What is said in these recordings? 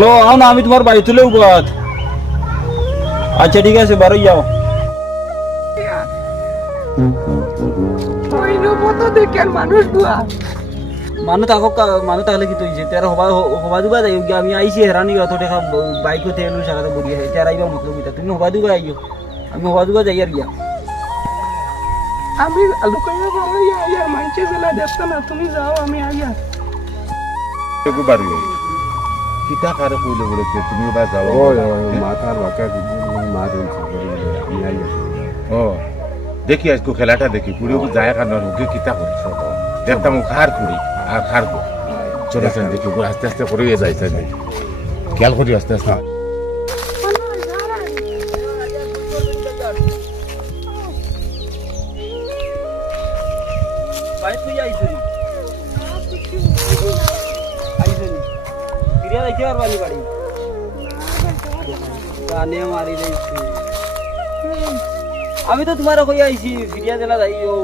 Hello আও না আমি তোমার বাড়ি তুলে উপর আচ্ছা ঠিক আছে বারোই যাও ওই নবত দেখেন মানুষ বুয়া মানুহ থাকক মানুহ থাকলে কি তৈছে তার হবা হবা দুবা যাই গিয়া আমি আইছি হেরানি অত দেখা বাইক তেল সারাতে বড়ি আছে তার আইবা মতলব এটা তুমি হবা দুবা আইও আমি হবা দুবা যাই আর গিয়া আমি লুকাইয়া পাবো ইয়া ইয়া মানছে জেলা দেখতো না তুমি যাও আমি আইয়া একো বাড়ি কিতা কারে কইলে বলে যে তুমি বা যাও মাথার বাঁকা আমি আই ও দেখি আজকে খেলাটা দেখি পুরো যায় কারণ রোগে কিতা করে দেখতাম খার করি আর খার করি চলে যান দেখি আস্তে আস্তে করে যাইছে খেয়াল করি আস্তে আস্তে। তুই আইছো ফিরিয়া যাইতে আর বাড়ি বাড়ি। গানে মারি যাইছি আমি তো তোমার কই আইছি ফিরিয়া জেলা যাই ও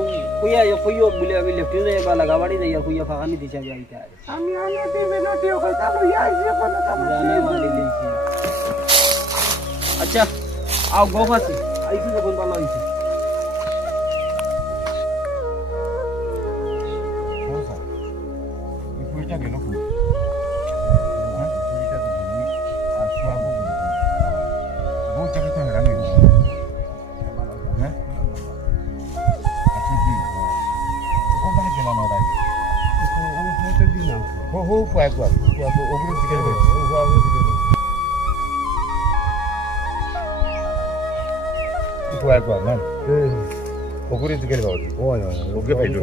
কইয়া কইও বলে আমি লেফটে যাই বা লাগা বাড়ি যাই আর কইয়া ফাঁকানি দিছে আমি আইতা আমি আইয়া দিবে না দিও কইতা লইয়া আইছে মারি যাইছি আচ্ছা আও গো ফাসি আইছি যখন ভালো আইছি ওগুলি দিকে বাবু ওকে পাইলো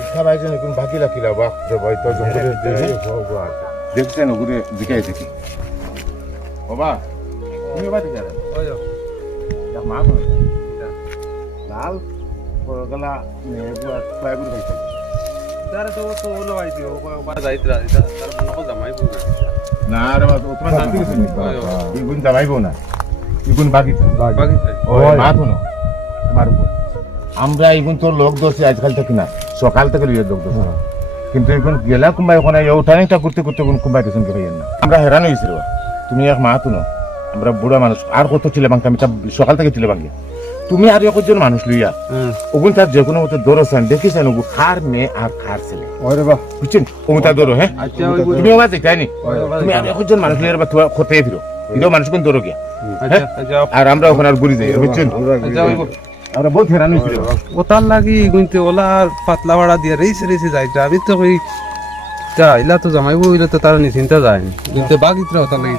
ইচ্ছা পাইছে কোন বাকি রাখিলা বা যে ভাই তো জঙ্গলে দেখছেন ওগুলি দিকে দেখি। বাবা তুমি বা দিকে মা লাল গলা নেবুয়া কয়েকগুলো খাইছে তার তো তো বা যাইতরা তার মনে না রে বাবা তোমার শান্তি কিছু নেই? ইগুন দামাইবো না ইগুন বাকি বাকি ওই মা তো তোমার উপর। আমরা ইগুন তো লোক দোষে আজকাল থেকে না। সকাল থেকে লিয়ে লোক দোষ। কিন্তু এখন গেলা কুম্বাই ওখানে উঠানিটা করতে করতে কোন করে না? আমরা হেরান হয়েছি তুমি এক মা তো আমরা বুড়া মানুষ। আর কত ছিলে বাঙ্কা আমি তা সকাল থেকে ছিলে বাঙ্গি তুমি আর একজন মানুষ লইয়া। ওগুন তার যে কোনো মতো দৌড় চান দেখিছেন ওগু খার মেয়ে আর খার ছেলে। ওরে বুঝছেন ওগুন তার দৌড় হ্যাঁ আচ্ছা ওই তুমি ওবা দেখাইনি তুমি আর একজন মানুষ লইয়া বা তোমার খতে ফিরো এটাও মানুষ কোন দৌড় গিয়া? আচ্ছা আচ্ছা আর আমরা ওখানে আর ঘুরি যাই বুঝছেন আচ্ছা আমরা বহুত হেরান বাবা। ওতার লাগি গুনতে ওলা আর পাতলা ভাড়া দিয়ে রেসে রেসে যাইতে আমি তো কই যা ইলা তো জামাইব হইলে তো তারা নিশ্চিন্তা যায় কিন্তু বাকিতরা ওতার লাগি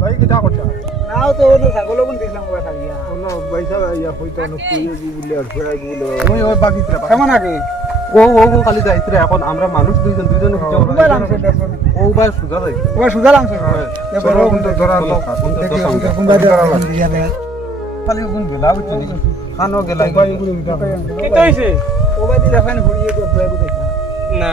ও মানে যাইতে নাও তো ওনো ছাগল কোন দিছিলাম ওয়া থাকিয়া ওই ওই বাকিতরা কেমন আগে? ও ও ও খালি যাইতে এখন আমরা মানুষ দুইজন দুইজন ও বা সুজা যাই সুজা লাগছে খালি কোন গেলা হচ্ছে নি খানো তো হইছে? ওবা দিলা ফাইন ঘুরিয়ে না।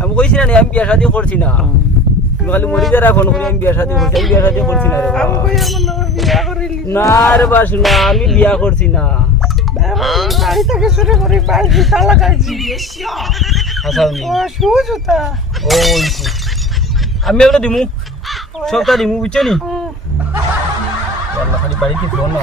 আমি কইছি না নি, আমি বিয়া শাদি করছি না তুমি খালি মরি যারা এখন করি আমি বিয়া শাদি করছি আমি বিয়া শাদি করছি না রে না রে বাস না আমি বিয়া করছি না। আমি এগুলো দিমু সবটা দিমু বুঝছ নি আল্লাহ খালি বাড়িতে ফোন না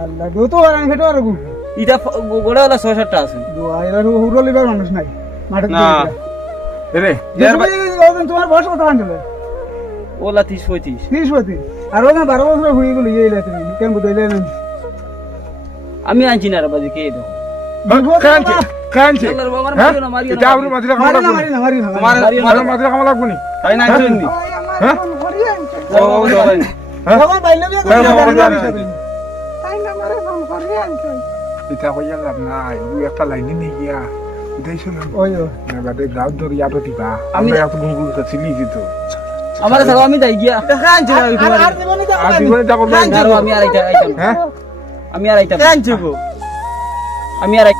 আল্লাহ গো তো আর আমি আর গু ইটা গোড়া হলা ছয় সাতটা আছে দোয়া এরা হুরো লিবার মানুষ নাই মাঠে না। রে তোমার বয়স কত আনছিলে ওলা তিরিশ পঁয়ত্রিশ তিরিশ পঁয়ত্রিশ আর ওখানে বারো বছর হয়ে গেল ইয়ে এলে তুমি কেন বুঝাইলে না আমি আনছি না রে বাজি কে দাও মারিও না, এটা আপনার মাঝে মারি না মারি না মারি না। তোমার আপনার মাঝে কামা তাই না শুননি হ্যাঁ? ও ও ধরেন বাইলে বিয়ে করে কইয়া লাভ নাই দুই একটা লাইনে নিয়ে গিয়া উঠাইছো না ওই ও। নাগাদে গাঁত ধরে ইয়াতো দিবা আমরা এত গুনগুলো চিনি দিত আমার সাথে আমি যাই গিয়া আর- আর জীবনে যাব আর জীবনে যাব আমি আর আইতা আইতাম হ্যাঁ আমি আর আইতাম না। আমি আর আই-